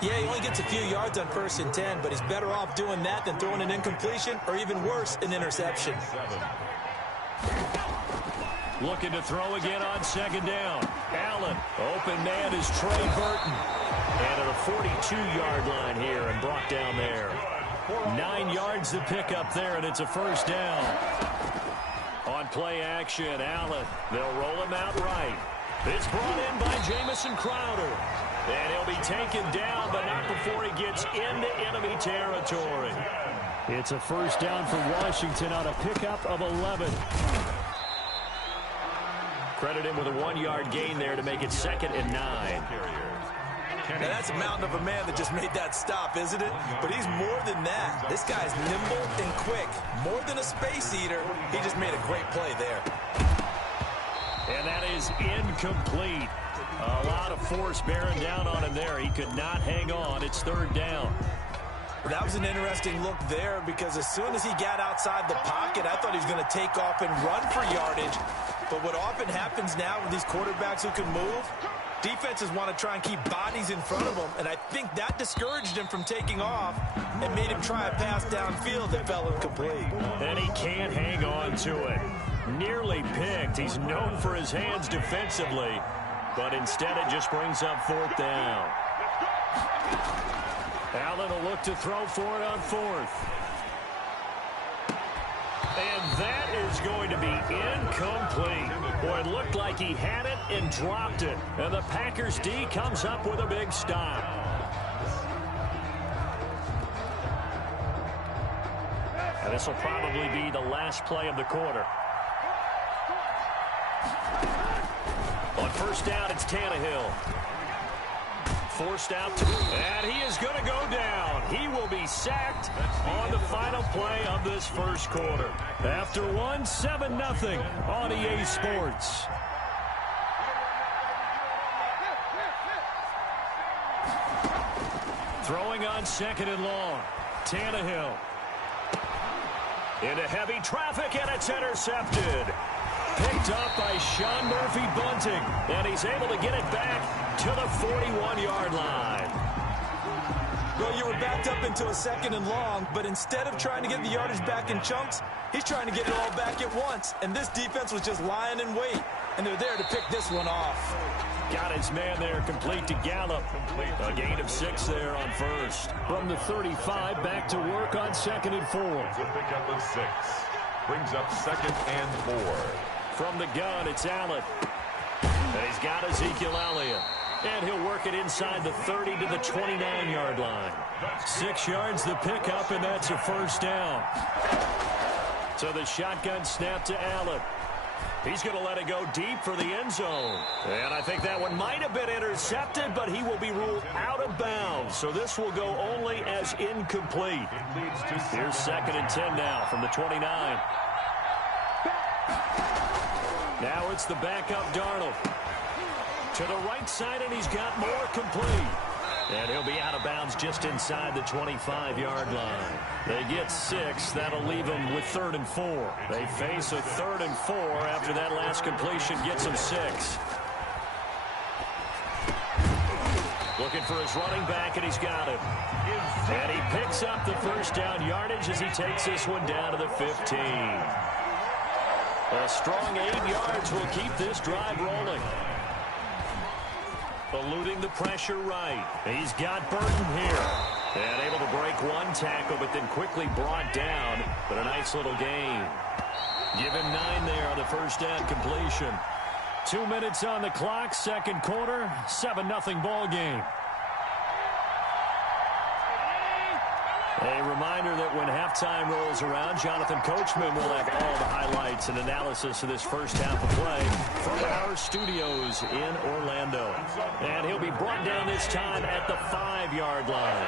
Yeah, he only gets a few yards on 1st and 10, but he's better off doing that than throwing an incompletion or even worse, an interception. Looking to throw again on 2nd down. Allen, open man is Trey Burton. And at a 42-yard line here and brought down there. 9 yards to pick up there, and it's a 1st down. On play action, Allen. They'll roll him out right. It's brought in by Jamison Crowder. And he'll be taken down, but not before he gets into enemy territory. It's a 1st down for Washington on a pickup of 11. Credit him with a 1-yard gain there to make it 2nd and 9. Now that's a mountain of a man that just made that stop, isn't it? But he's more than that. This guy's nimble and quick. More than a space eater, he just made a great play there. And that is incomplete. A lot of force bearing down on him there. He could not hang on. It's 3rd down. That was an interesting look there because as soon as he got outside the pocket, I thought he was going to take off and run for yardage. But what often happens now with these quarterbacks who can move, defenses want to try and keep bodies in front of them, and I think that discouraged him from taking off and made him try a pass downfield that fell incomplete. And he can't hang on to it. Nearly picked. He's known for his hands defensively, but instead it just brings up 4th down. Allen will look to throw for it on 4th. And that is going to be incomplete. Boy, it looked like he had it and dropped it. And the Packers D comes up with a big stop. And this will probably be the last play of the quarter. On 1st down, it's Tannehill. forced out. And he is going to go down. He will be sacked on the final play of this first quarter. After one, 7-0 on EA Sports. Throwing on second and long. Tannehill. Into heavy traffic, and it's intercepted. Picked up by Sean Murphy Bunting, and he's able to get it back to the 41-yard line. Well, you were backed up into a second and long, but instead of trying to get the yardage back in chunks, he's trying to get it all back at once. And this defense was just lying in wait, and they're there to pick this one off. Got his man there, complete to Gallup. A gain of 6 there on first. From the 35, back to work on 2nd and 4. It's a pickup of 6. Brings up 2nd and 4. From the gun, it's Allen. And he's got Ezekiel Elliott. And he'll work it inside the 30 to the 29-yard line. 6 yards the pickup, and that's a first down. So the shotgun snap to Allen. He's going to let it go deep for the end zone. And I think that one might have been intercepted, but he will be ruled out of bounds. So this will go only as incomplete. Here's 2nd and 10 now from the 29. Now it's the backup Darnold. To the right side, and he's got more complete. And he'll be out of bounds just inside the 25-yard line. They get 6. That'll leave them with 3rd and 4. They face a 3rd and 4 after that last completion gets them 6. Looking for his running back, and he's got him. And he picks up the first down yardage as he takes this one down to the 15. A strong 8 yards will keep this drive rolling. Eluding the pressure right. He's got Burton here. And able to break one tackle, but then quickly brought down. But a nice little gain. Given 9 there on the first down completion. 2 minutes on the clock, second quarter, 7-0 ball game. A reminder that when halftime rolls around, Jonathan Coachman will have all the highlights and analysis of this first half of play from our studios in Orlando. And he'll be brought down this time at the 5-yard line.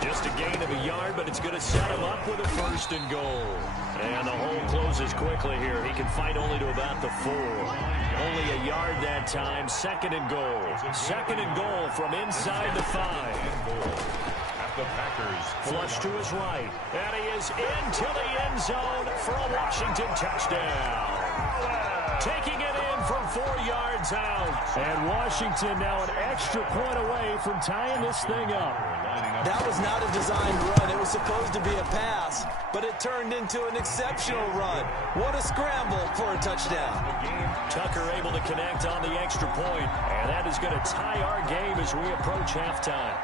Just a gain of a yard, but it's going to set him up with a 1st and goal. And the hole closes quickly here. He can fight only to about the 4. Only a yard that time. 2nd and goal. 2nd and goal from inside the 5. The Packers flush to his right, and he is into the end zone for a Washington touchdown. Taking it in from 4 yards out. And Washington now an extra point away from tying this thing up. That was not a designed run. It was supposed to be a pass, but it turned into an exceptional run. What a scramble for a touchdown. Tucker able to connect on the extra point, and that is going to tie our game as we approach halftime.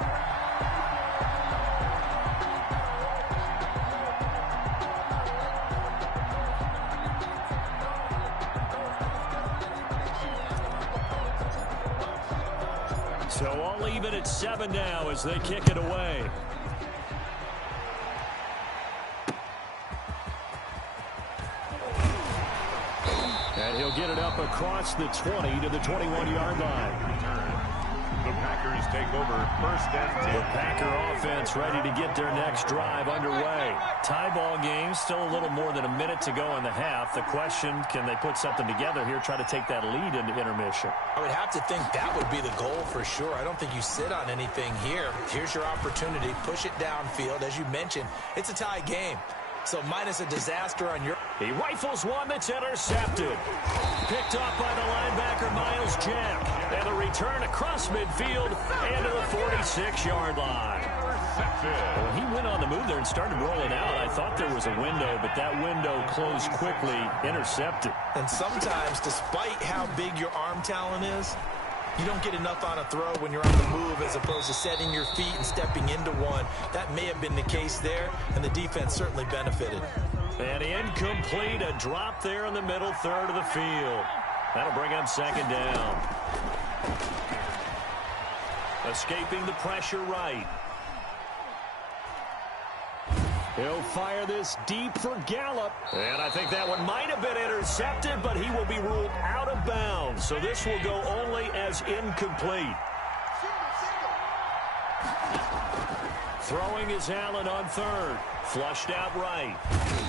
So all even at 7 now as they kick it away. And he'll get it up across the 20 to the 21-yard line. The Packers take over 1st and 10. The Packer offense ready to get their next drive underway. Tie ball game, still a little more than a minute to go in the half. The question, can they put something together here, try to take that lead into intermission? I would have to think that would be the goal for sure. I don't think you sit on anything here. Here's your opportunity. Push it downfield. As you mentioned, it's a tie game. So minus a disaster on your... He rifles one that's intercepted. Picked off by the linebacker, Miles Jack. And a return across midfield and to the 46-yard line. When he went on the move there and started rolling out, I thought there was a window, but that window closed quickly, intercepted. And sometimes, despite how big your arm talent is, you don't get enough on a throw when you're on the move as opposed to setting your feet and stepping into one. That may have been the case there, and the defense certainly benefited. And incomplete, a drop there in the middle third of the field. That'll bring up 2nd down. Escaping the pressure right. He'll fire this deep for Gallup. And I think that one might have been intercepted, but he will be ruled out of bounds. So this will go only as incomplete. Throwing is Allen on third. Flushed out right.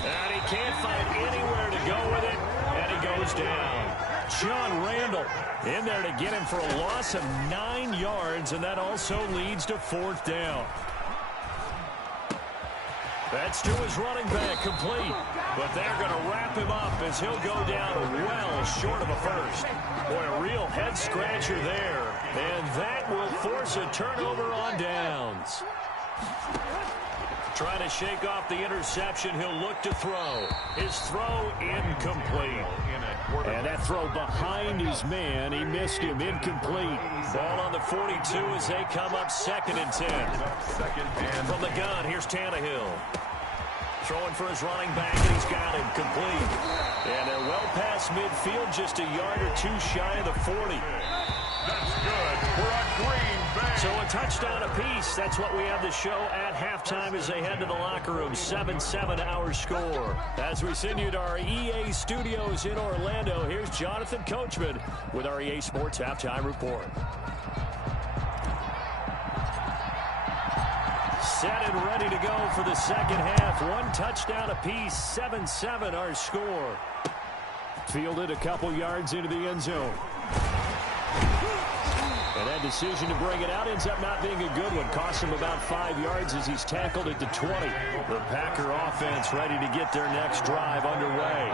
And he can't find anywhere to go with it. And he goes down. John Randall in there to get him for a loss of 9 yards. And that also leads to 4th down. That's to his running back, complete. But they're going to wrap him up as he'll go down well short of a first. Boy, a real head-scratcher there. And that will force a turnover on downs. Trying to shake off the interception, he'll look to throw. His throw incomplete. And that throw behind his man, he missed him, incomplete. Ball on the 42 as they come up 2nd and 10. From the gun, here's Tannehill. Throwing for his running back, and he's got him complete. And they're well past midfield, just a yard or two shy of the 40. That's good for a Green Bay. So a touchdown apiece. That's what we have the show at halftime as they head to the locker room. 7-7 our score. As we send you to our EA studios in Orlando, here's Jonathan Coachman with our EA Sports Halftime Report. Set and ready to go for the second half. 1 touchdown apiece. 7-7 our score. Fielded a couple yards into the end zone. And that decision to bring it out ends up not being a good one. Cost him about 5 yards as he's tackled at the 20. The Packer offense ready to get their next drive underway.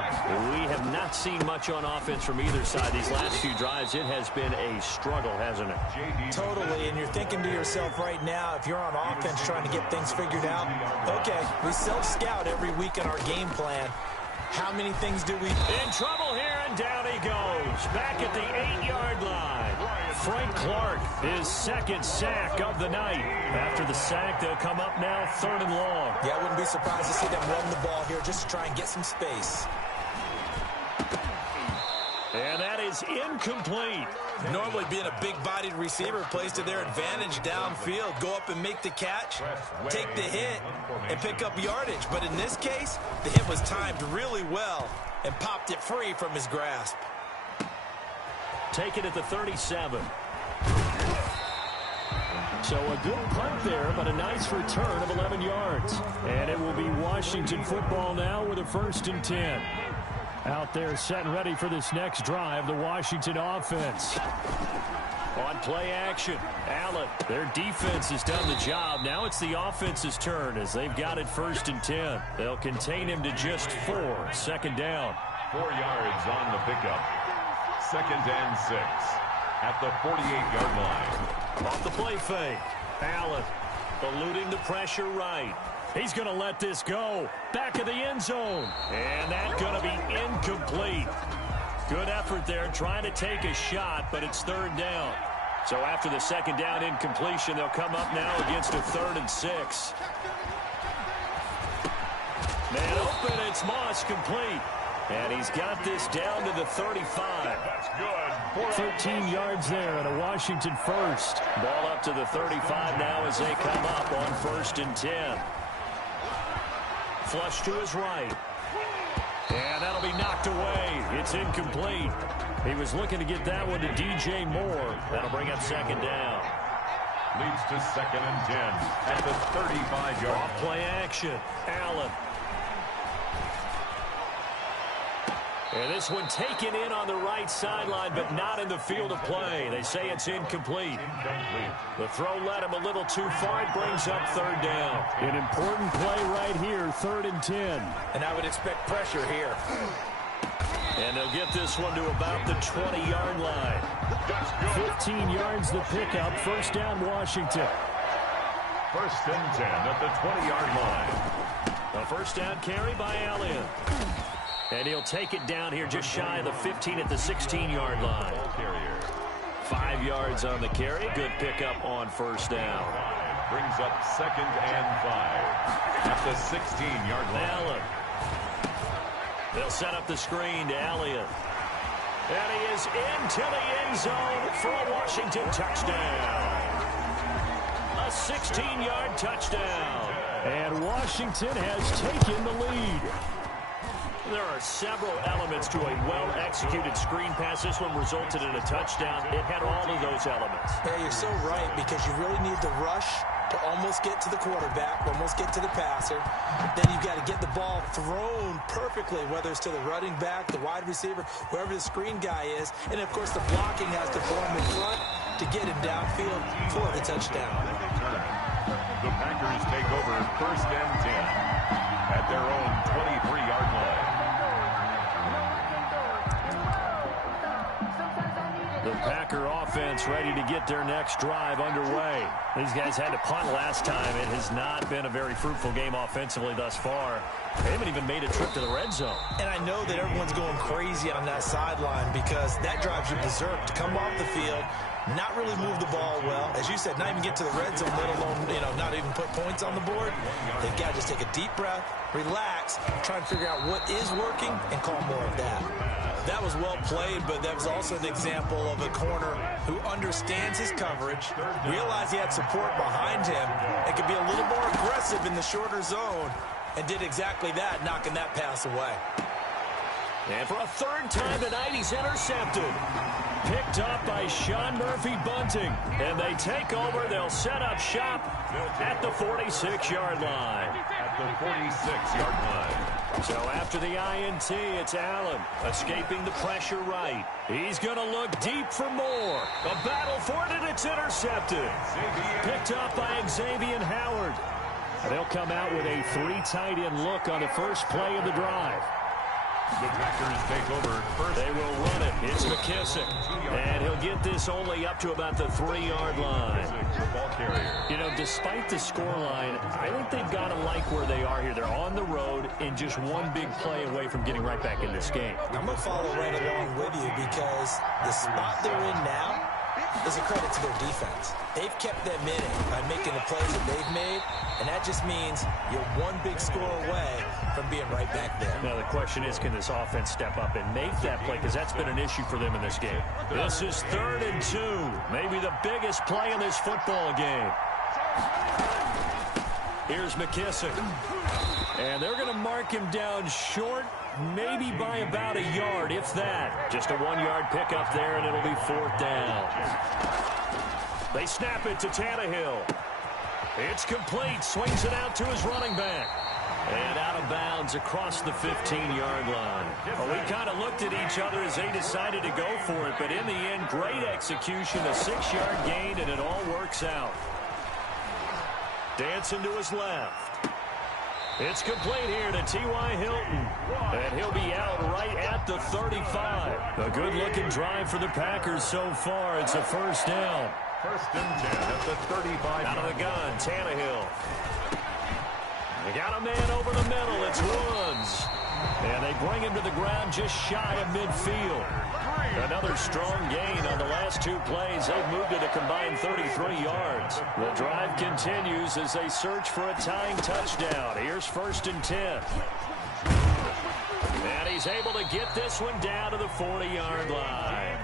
We have not seen much on offense from either side. These last few drives, it has been a struggle, hasn't it? Totally, and you're thinking to yourself right now, if you're on offense trying to get things figured out, okay, we self-scout every week in our game plan. How many things do we... In trouble here, and down he goes. Back at the 8-yard line. Frank Clark, his 2nd sack of the night. After the sack, they'll come up now 3rd and long. Yeah, I wouldn't be surprised to see them run the ball here just to try and get some space. And that is incomplete. Normally being a big-bodied receiver plays to their advantage downfield. Go up and make the catch, take the hit, and pick up yardage. But in this case, the hit was timed really well and popped it free from his grasp. Take it at the 37. So a good punt there, but a nice return of 11 yards. And it will be Washington football now with a 1st and 10. Out there set and ready for this next drive, the Washington offense. On play action, Allen, their defense has done the job. Now it's the offense's turn as they've got it 1st and 10. They'll contain him to just 4. 2nd down. 4 yards on the pickup. 2nd and 6 at the 48-yard line. Off the play fake. Allen eluding the pressure right. He's going to let this go. Back of the end zone. And that's going to be incomplete. Good effort there trying to take a shot, but it's 3rd down. So after the 2nd down incompletion, they'll come up now against a 3rd and 6. Man open, it's Moss complete. And he's got this down to the 35. That's good. 13 yards there and a Washington 1st. Ball up to the 35 now as they come up on 1st and 10. Flush to his right. And that'll be knocked away. It's incomplete. He was looking to get that one to DJ Moore. That'll bring up 2nd down. Leads to 2nd and 10 at the 35-yard. Off play action. Allen. And this one taken in on the right sideline, but not in the field of play. They say it's incomplete. The throw led him a little too far. It brings up 3rd down. An important play right here, 3rd and 10. And I would expect pressure here. And they'll get this one to about the 20-yard line. 15 yards the pickup. 1st down, Washington. 1st and 10 at the 20-yard line. A 1st down carry by Allen. And he'll take it down here just shy of the 15 at the 16-yard line. 5 yards on the carry. Good pickup on 1st down. Brings up 2nd and 5 at the 16-yard line. Allen. They'll set up the screen to Elliott. And he is into the end zone for a Washington touchdown. A 16-yard touchdown. And Washington has taken the lead. There are several elements to a well-executed screen pass. This one resulted in a touchdown. It had all of those elements. Yeah, you're so right, because you really need the rush to almost get to the quarterback, almost get to the passer. Then you've got to get the ball thrown perfectly, whether it's to the running back, the wide receiver, wherever the screen guy is. And, of course, the blocking has to form in front to get him downfield for the touchdown. The Packers take over 1st and 10 at their own 23-yard line. The Packer offense ready to get their next drive underway. These guys had to punt last time. It has not been a very fruitful game offensively thus far. They haven't even made a trip to the red zone. And I know that everyone's going crazy on that sideline because that drives you berserk to come off the field, not really move the ball well. As you said, not even get to the red zone, let alone, not even put points on the board. They've got to just take a deep breath, relax, try and figure out what is working and call more of that. That was well played, but that was also an example of a corner who understands his coverage, realized he had support behind him, and could be a little more aggressive in the shorter zone, and did exactly that, knocking that pass away. And for a third time tonight, he's intercepted. Picked up by Sean Murphy-Bunting. And they take over. They'll set up shop at the 46-yard line. At the 46-yard line. So after the INT, it's Allen escaping the pressure right. He's going to look deep for more. A battle for it, and it's intercepted. Picked up by Xavier Howard. They'll come out with a 3 tight end look on the first play of the drive. The Packers take over 1st. They will run it. It's McKissick. And he'll get this only up to about the 3-yard line. Ball carrier. Despite the scoreline, I think they've got to like where they are here. They're on the road and just one big play away from getting right back in this game. I'm going to follow right along with you because the spot they're in now is a credit to their defense. They've kept them in it by making the plays that they've made, and that just means you're one big score away from being right back there. Now, the question is, can this offense step up and make that play? Because that's been an issue for them in this game. This is 3rd and 2. Maybe the biggest play in this football game. Here's McKissick. And they're going to mark him down short, maybe by about a yard, if that. Just a 1-yard pickup there, and it'll be 4th down. They snap it to Tannehill. It's complete. Swings it out to his running back. And out of bounds across the 15-yard line. Well, we kind of looked at each other as they decided to go for it, but in the end, great execution, a 6-yard gain, and it all works out. Dancing to his left. It's complete here to T.Y. Hilton. And he'll be out right at the 35. A good-looking drive for the Packers so far. It's a 1st down. 1st and 10 at the 35. Out of the gun, Tannehill. They got a man over the middle. It's Woods. And they bring him to the ground just shy of midfield. Another strong gain on the last 2 plays. They've moved it a combined 33 yards. The drive continues as they search for a tying touchdown. Here's 1st and 10. And he's able to get this one down to the 40-yard line.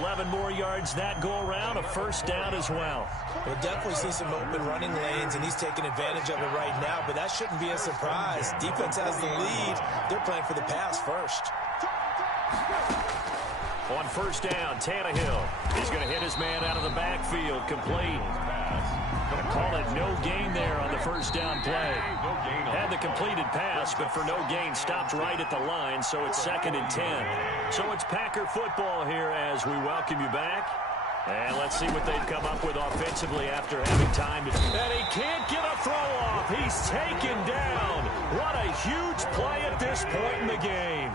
11 more yards that go around, a 1st down as well. We'll definitely see some open running lanes, and he's taking advantage of it right now, but that shouldn't be a surprise. Defense has the lead. They're playing for the pass first. On 1st down, Tannehill. He's going to hit his man out of the backfield, complete. Call it no gain there on the 1st down play. Had the completed pass, but for no gain, stopped right at the line, so it's 2nd and 10. So it's Packer football here as we welcome you back. And let's see what they've come up with offensively after having time to... And he can't get a throw off. He's taken down. What a huge play at this point in the game.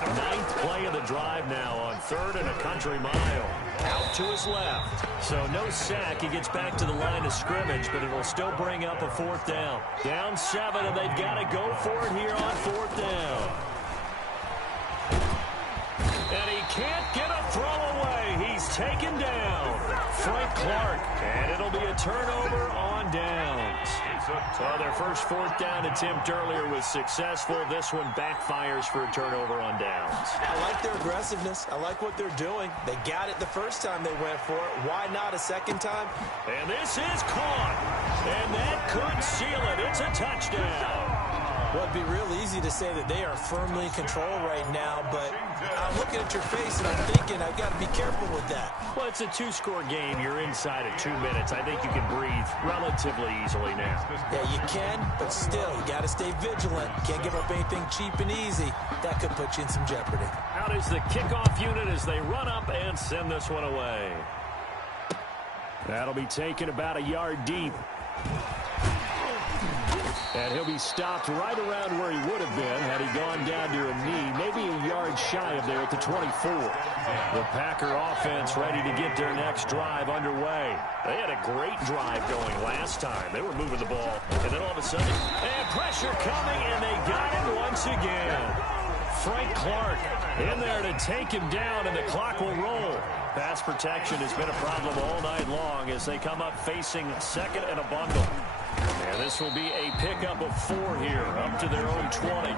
9th play of the drive now on 3rd and a country mile. Out to his left. So no sack. He gets back to the line of scrimmage, but it will still bring up a 4th down. Down 7, and they've got to go for it here on 4th down. And he can't get a throw away. He's taken down. Frank Clark. And it'll be a turnover on downs. Well, their first 4th down attempt earlier was successful. This one backfires for a turnover on downs. I like their aggressiveness. I like what they're doing. They got it the first time they went for it. Why not a second time? And this is caught. And that could seal it. It's a touchdown. Well, it'd be real easy to say that they are firmly in control right now, but I'm looking at your face and I'm thinking I've got to be careful with that. Well, it's a two-score game. You're inside of 2 minutes. I think you can breathe relatively easily now. Yeah, you can, but still, you got to stay vigilant. Can't give up anything cheap and easy. That could put you in some jeopardy. Out is the kickoff unit as they run up and send this one away. That'll be taken about a yard deep. And he'll be stopped right around where he would have been had he gone down to a knee, maybe a yard shy of there at the 24. The Packer offense ready to get their next drive underway. They had a great drive going last time. They were moving the ball, and then all of a sudden, and pressure coming, and they got him once again. Frank Clark in there to take him down, and the clock will roll. Pass protection has been a problem all night long as they come up facing second and a bundle. And this will be a pickup of 4 here, up to their own 20.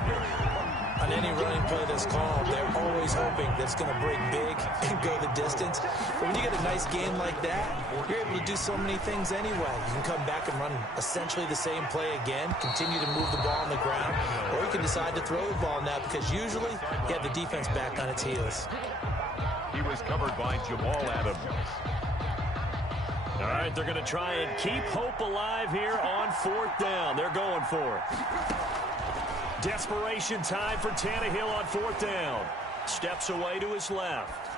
On any running play that's called, they're always hoping that it's going to break big and go the distance. But when you get a nice game like that, you're able to do so many things anyway. You can come back and run essentially the same play again, continue to move the ball on the ground, or you can decide to throw the ball now because usually you have the defense back on its heels. He was covered by Jamal Adams. All right, they're going to try and keep hope alive here on 4th down. They're going for it. Desperation time for Tannehill on 4th down. Steps away to his left.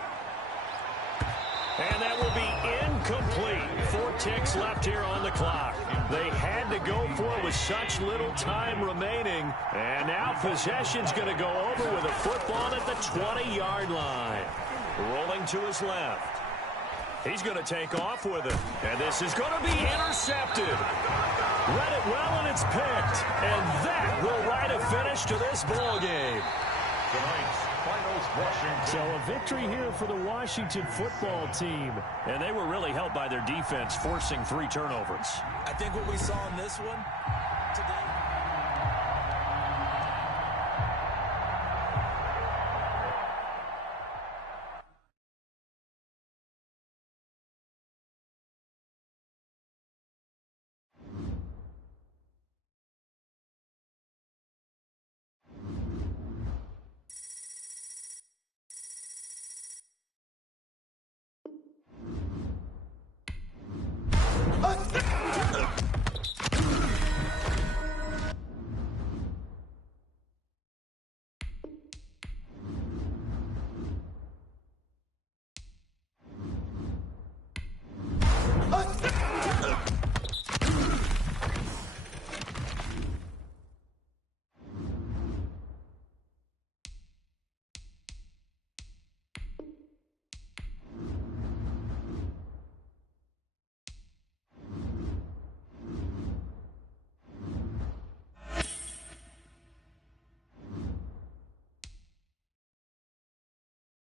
And that will be incomplete. 4 ticks left here on the clock. They had to go for it with such little time remaining. And now possession's going to go over with a football at the 20-yard line. Rolling to his left. He's going to take off with it. And this is going to be intercepted. Read it well, and it's picked. And that will write a finish to this ball game. Tonight's finals, Washington. So a victory here for the Washington football team. And they were really helped by their defense, forcing 3 turnovers. I think what we saw in this one today...